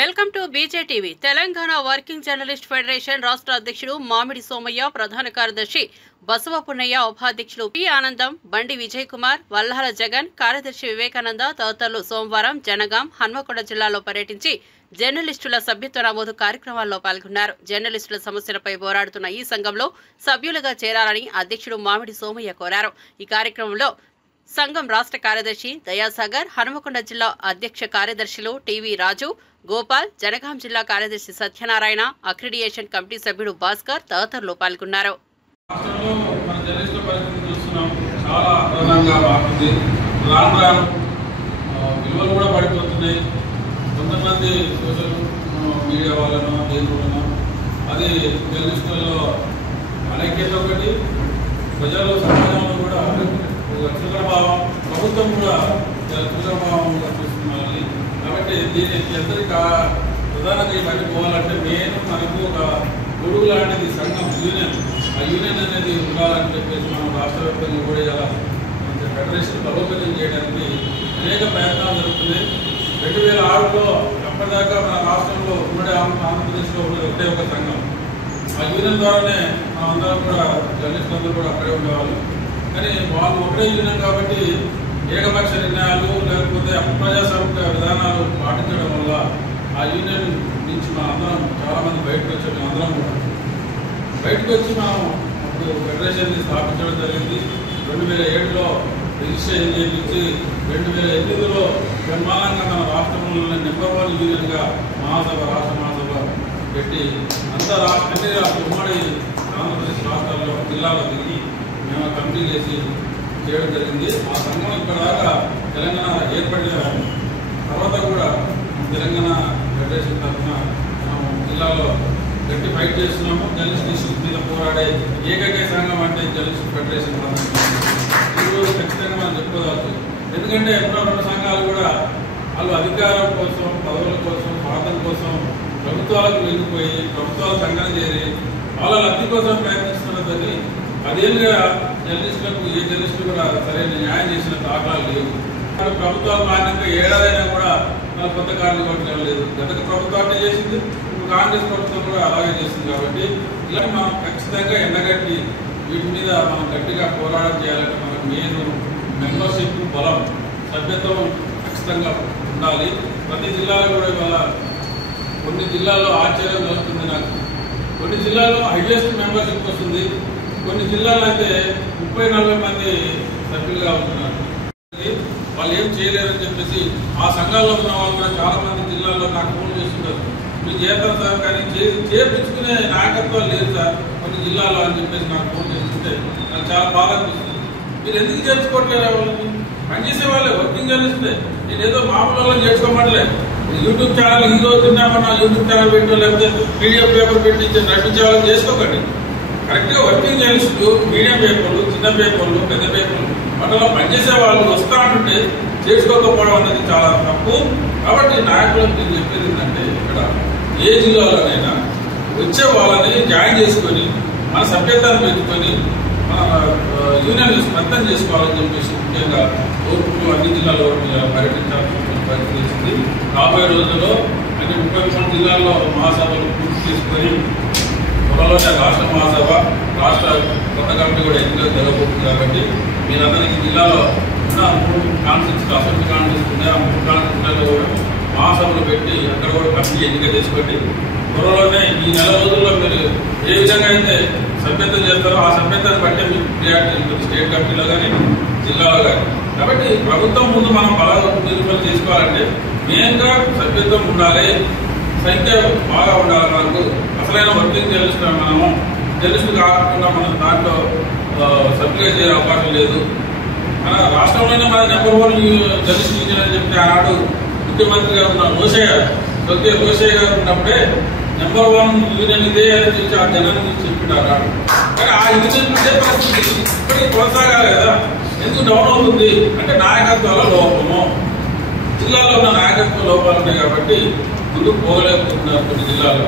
Welcome to BJTV. Telangana working journalist federation రాష్ట్ర అధ్యక్షుడు మామిడి సోమయ్య, ప్రధాన కార్యదర్శి బసవ పున్నయ్య, ఉపాధ్యక్షులు పి ఆనందం, బండి విజయ్ కుమార్, వల్లాల జగన్, కార్యదర్శి వివేకానంద తదితరులు సోమవారం జనగాం, హన్మకొండ జిల్లాలో పర్యటించి జర్నలిస్టుల సభ్యత్వ నమోదు కార్యక్రమాల్లో పాల్గొన్నారు. జర్నలిస్టుల సమస్యలపై పోరాడుతున్న ఈ సంఘంలో సభ్యులుగా చేరాలని అధ్యక్షుడు మామిడి సోమయ్య కోరారు. ఈ కార్యక్రమంలో సంఘం రాష్ట్ర కార్యదర్శి దయాసాగర్, హనుమకొండ జిల్లా అధ్యక్ష కార్యదర్శులు టీవీ రాజు, గోపాల్, జనగాం జిల్లా కార్యదర్శి సత్యనారాయణ, అక్రిడియేషన్ కమిటీ సభ్యుడు భాస్కర్ తదితరులు పాల్గొన్నారు. కొంతమంది సోషల్ మీడియా వాళ్ళను దేవుళ్ళను అది జర్నలిస్టులలో అనైక్యత ఒకటి, ప్రజలు సమాజంలో కూడా చిత్రభావం, ప్రభుత్వం కూడా చిత్రభావంగా చూస్తున్నారని. కాబట్టి దీని అందరికీ ప్రధానంగా ఇవన్నీ పోవాలంటే మెయిన్ మనకు ఒక గొడుగు లాంటిది సంఘం, యూనియన్. ఆ యూనియన్ అనేది ఉండాలని చెప్పేసి మనం రాష్ట్ర వ్యాప్తంగా కూడా ఇలా ఫెడరేషన్ బలోపేతం చేయడానికి అనేక ప్రయత్నాలు జరుగుతున్నాయి. 2006లో అప్పటిదాకా మన రాష్ట్రంలో ఉమ్మడి ఆంధ్రప్రదేశ్లో ఉన్నది ఒకటే ఒక సంఘం. ఆ యూనియన్ ద్వారానే మనం అందరం కూడా జర్నలిస్టులందరూ కూడా అక్కడే ఉండేవాళ్ళు. కానీ వాళ్ళు ఒకటే యూనియన్ కాబట్టి ఏకపక్ష నిర్ణయాలు లేకపోతే అప్రజాస్వామిక విధానాలు పాటించడం వల్ల ఆ యూనియన్ నుంచి మన అందరం చాలామంది బయటకు వచ్చాం. మేము అందరం కూడా బయటకు వచ్చి మనం అప్పుడు ఫెడరేషన్ని స్థాపించడం జరిగింది. 2007లో రిజిస్ట్రేషన్ చేయించి 2008లో బ్రహ్మాండంగా మన రాష్ట్రంలోని నెంబర్ 1 యూనియన్గా రాష్ట్ర మహాసభ పెట్టి అన్ని ఉమ్మడి ఆంధ్రప్రదేశ్ రాష్ట్రాల్లో జిల్లాలో తిరిగి మేము కమిటీ చేసి చేయడం జరిగింది. ఆ సంఘం ఇప్పటిదాకా తెలంగాణ ఏర్పడిన తర్వాత కూడా తెలంగాణ ఫెడరేషన్ తరఫున జిల్లాలో గట్టి ఫైట్ చేస్తున్నాము. జర్నలిస్ట్ ఇష్యూస్ మీద పోరాడే ఏకైక సంఘం అంటే జర్నలిస్ట్ ఫెడరేషన్. ఈరోజు ఖచ్చితంగా మనం చెప్పుకోవచ్చు. ఎందుకంటే ఎన్నో రెండు సంఘాలు కూడా వాళ్ళు అధికారం కోసం, పదవుల కోసం, స్వార్థం కోసం ప్రభుత్వాలకు వెళ్ళిపోయి ప్రభుత్వాల సంఘం చేరి వాళ్ళ లబ్ధి కోసం ప్రయత్నిస్తున్నదని 10 ఏళ్ళుగా జర్నలిస్టులకు ఏ జర్నలిస్టు కూడా సరైన న్యాయం చేసిన దాఖలాలు లేవు. ప్రభుత్వాలు మారినాక ఏడాదైనా కూడా మనకు కొత్త కార్యక్రమం లేదు. గత ప్రభుత్వాన్ని చేసింది, ఇప్పుడు కాంగ్రెస్ ప్రభుత్వం కూడా అలాగే చేసింది. కాబట్టి ఇలా మనం ఖచ్చితంగా ఎండగట్టి వీటి మీద మనం గట్టిగా పోరాటం చేయాలంటే మనకు మెయిన్ మెంబర్షిప్, బలం, సభ్యత్వం ఖచ్చితంగా ఉండాలి. ప్రతి జిల్లాలో కూడా ఇవాళ కొన్ని జిల్లాల్లో ఆశ్చర్యం కలుగుతుంది నాకు. కొన్ని జిల్లాల్లో హైయెస్ట్ మెంబర్షిప్ వస్తుంది, కొన్ని జిల్లాలో అయితే 30-40 మంది సభ్యులుగా ఉంటున్నారు. వాళ్ళు ఏం చేయలేరని చెప్పేసి ఆ సంఘాల్లో ఉన్న వాళ్ళు కూడా చాలా మంది జిల్లాల్లో నాకు ఫోన్ చేస్తుంటారు, మీరు చేస్తారు సార్ కానీ చేర్పించుకునే నాయకత్వాలు లేదు సార్ కొన్ని జిల్లాలో అని చెప్పేసి నాకు ఫోన్ చేస్తుంటే నాకు చాలా బాధ అనిపిస్తుంది. మీరు ఎందుకు చేర్చుకోవట్లేరు? వాళ్ళని పనిచేసే వాళ్ళే, వర్కింగ్ జర్నలిస్టే. నేను ఏదో మామూలు వాళ్ళని చేర్చుకోమట్లేదు. యూట్యూబ్ ఛానల్ హీరో తిన్నామన్నా యూట్యూబ్ ఛానల్ పెట్టో లేకపోతే పీడిఎఫ్ పేపర్ పెట్టి నడిపించే వాళ్ళని చేసుకోకండి. కరెక్ట్గా వర్కింగ్ జర్నలిస్టులు, మీడియం పేపర్లు, చిన్న పేపర్లు, పెద్ద పేపర్లు వాటిలో పనిచేసే వాళ్ళు వస్తా ఉంటే చేసుకోకపోవడం అనేది చాలా తప్పు. కాబట్టి నాయకులకు నేను చెప్పేది ఏంటంటే ఇక్కడ ఏ జిల్లాలోనైనా వచ్చే వాళ్ళని జాయిన్ చేసుకొని మన సభ్యతను పెట్టుకొని మన యూనియన్ స్పందన చేసుకోవాలని చెప్పేసి ముఖ్యంగా ఓర్పులు అన్ని జిల్లాలో పర్యటించాల్సిన పరిస్థితి వచ్చింది. రాబోయే రోజుల్లో అంటే 33 జిల్లాల్లో మహాసభలు పూర్తి చేసుకొని త్వరలోనే రాష్ట్ర మహాసభ, రాష్ట్ర కొత్త కమిటీ కూడా ఎన్నికలు జరగబోతుంది. కాబట్టి మీరందరికీ జిల్లాలో ఉన్న 3 కాన్స్టిట్యూన్సీ అసెంబ్లీ కాన్స్టిట్యూన్సీ ఉన్నాయి. ఆ 3 కాన్స్టిట్యూన్సీలలో కూడా మహాసభలు పెట్టి అక్కడ కూడా కమిటీ ఎన్నిక చేసుకోండి. త్వరలోనే ఈ నెల రోజుల్లో మీరు ఏ విధంగా అయితే సభ్యత్వం చేస్తారో ఆ సభ్యతను బట్టి మీకు ప్రియారిటీ ఉంటుంది స్టేట్ కమిటీలో కానీ జిల్లాలో కానీ. కాబట్టి ప్రభుత్వం ముందు మనం నిరూపణ చేసుకోవాలంటే మెయిన్గా సభ్యత్వం ఉండాలి, సంఖ్య బాగా ఉండాలి. మనకు అసలైన వర్కింగ్ జర్నలిస్ట్ మనము జర్నలిస్టు కాకుండా మనం దాంట్లో సభ్యులుగా చేరే అవకాశం లేదు. మన రాష్ట్రంలోనే మన నెంబర్ 1 జర్నలిస్ట్ యూనియన్ అని చెప్తే ఆనాడు ముఖ్యమంత్రిగా ఉన్న రోషయ్య గారు ఉన్నప్పుడే నెంబర్ 1 యూనియన్ ఇదే అని చెప్పి ఆ జనాన్ని చెప్పినారు. కానీ ఆ యూనియన్ ఇదే పరిస్థితి ఇప్పటికీ కొనసాగాలి కదా. ఎందుకు డౌన్ అవుతుంది అంటే నాయకత్వాల లోపము, జిల్లాలో ఉన్న నాయకత్వ లోపాలు ఉన్నాయి కాబట్టి ముందుకు పోగలేకపోతున్నారు కొన్ని జిల్లాలో.